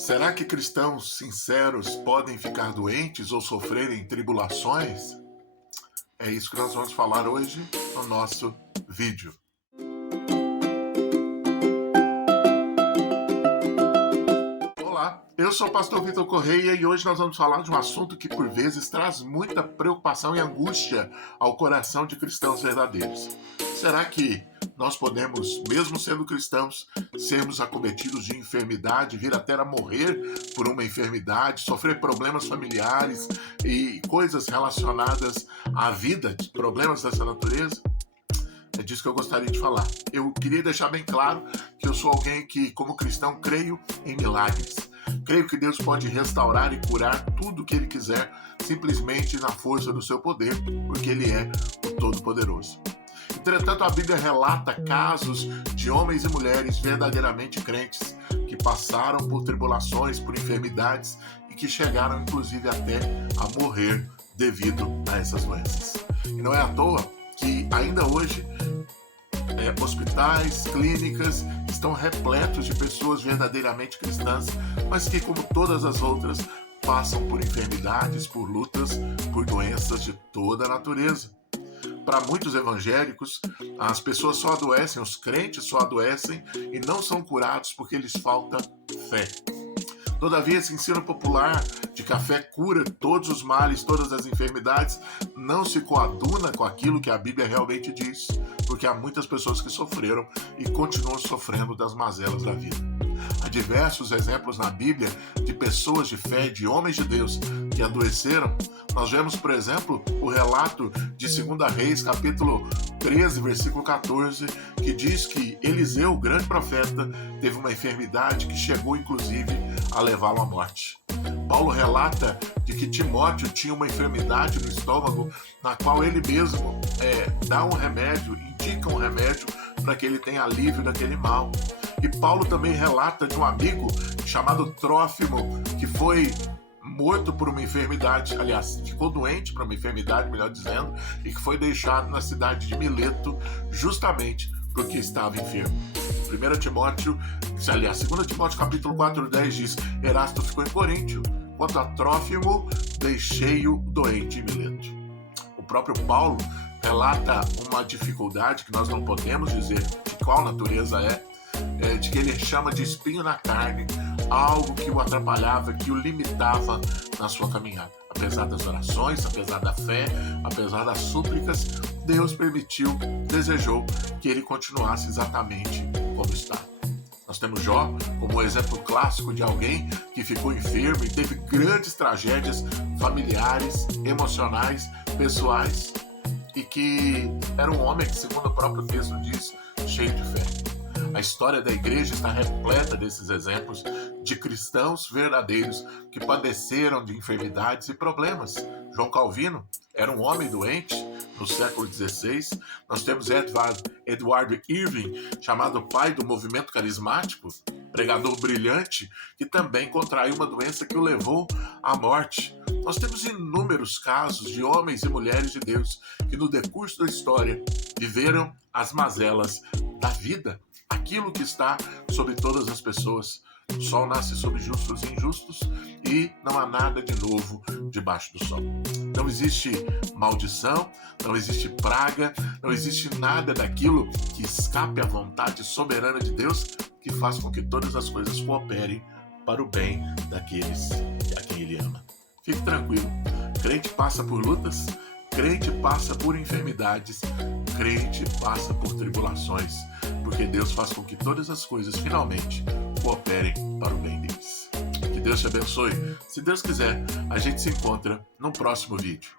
Será que cristãos sinceros podem ficar doentes ou sofrerem tribulações? É isso que nós vamos falar hoje no nosso vídeo. Olá, eu sou o pastor Vitor Correia e hoje nós vamos falar de um assunto que por vezes traz muita preocupação e angústia ao coração de cristãos verdadeiros. Será que nós podemos, mesmo sendo cristãos, sermos acometidos de enfermidade, vir até a morrer por uma enfermidade, sofrer problemas familiares e coisas relacionadas à vida, problemas dessa natureza? É disso que eu gostaria de falar. Eu queria deixar bem claro que eu sou alguém que, como cristão, creio em milagres. Creio que Deus pode restaurar e curar tudo o que Ele quiser, simplesmente na força do seu poder, porque Ele é o Todo-Poderoso. Entretanto, a Bíblia relata casos de homens e mulheres verdadeiramente crentes que passaram por tribulações, por enfermidades e que chegaram, inclusive, até a morrer devido a essas doenças. E não é à toa que ainda hoje hospitais, clínicas estão repletos de pessoas verdadeiramente cristãs, mas que, como todas as outras, passam por enfermidades, por lutas, por doenças de toda a natureza. Para muitos evangélicos, as pessoas só adoecem, os crentes só adoecem e não são curados porque lhes falta fé. Todavia, esse ensino popular de que a fé cura todos os males, todas as enfermidades, não se coaduna com aquilo que a Bíblia realmente diz, porque há muitas pessoas que sofreram e continuam sofrendo das mazelas da vida. Há diversos exemplos na Bíblia de pessoas de fé, de homens de Deus que adoeceram. Nós vemos, por exemplo, o relato de 2 Reis, capítulo 13, versículo 14, que diz que Eliseu, o grande profeta, teve uma enfermidade que chegou, inclusive, a levá-lo à morte. Paulo relata de que Timóteo tinha uma enfermidade no estômago, na qual ele mesmo dá um remédio, indica um remédio para que ele tenha alívio daquele mal. E Paulo também relata de um amigo chamado Trófimo, que foi morto por uma enfermidade, aliás, ficou doente por uma enfermidade, melhor dizendo, e que foi deixado na cidade de Mileto, justamente porque estava enfermo. 2 Timóteo capítulo 4:10 diz: Erasto ficou em Coríntio, quanto a Trófimo, deixei-o doente em Mileto. O próprio Paulo relata uma dificuldade que nós não podemos dizer de qual natureza de que ele chama de espinho na carne, algo que o atrapalhava, que o limitava na sua caminhada. Apesar das orações, apesar da fé, apesar das súplicas, Deus permitiu, desejou que ele continuasse exatamente como está. Nós temos Jó como um exemplo clássico de alguém que ficou enfermo e teve grandes tragédias familiares, emocionais, pessoais, e que era um homem que, segundo o próprio texto diz, cheio de fé. A história da igreja está repleta desses exemplos de cristãos verdadeiros que padeceram de enfermidades e problemas. João Calvino era um homem doente no século XVI. Nós temos Edward Irving, chamado pai do movimento carismático, pregador brilhante, que também contraiu uma doença que o levou à morte. Nós temos inúmeros casos de homens e mulheres de Deus que no decurso da história viveram as mazelas da vida, aquilo que está sobre todas as pessoas. O sol nasce sobre justos e injustos e não há nada de novo debaixo do sol. Não existe maldição, não existe praga, não existe nada daquilo que escape à vontade soberana de Deus, que faz com que todas as coisas cooperem para o bem daqueles a quem Ele ama. Fique tranquilo, crente passa por lutas, crente passa por enfermidades, crente passa por tribulações, porque Deus faz com que todas as coisas finalmente cooperem para o bem deles. Que Deus te abençoe. Se Deus quiser, a gente se encontra no próximo vídeo.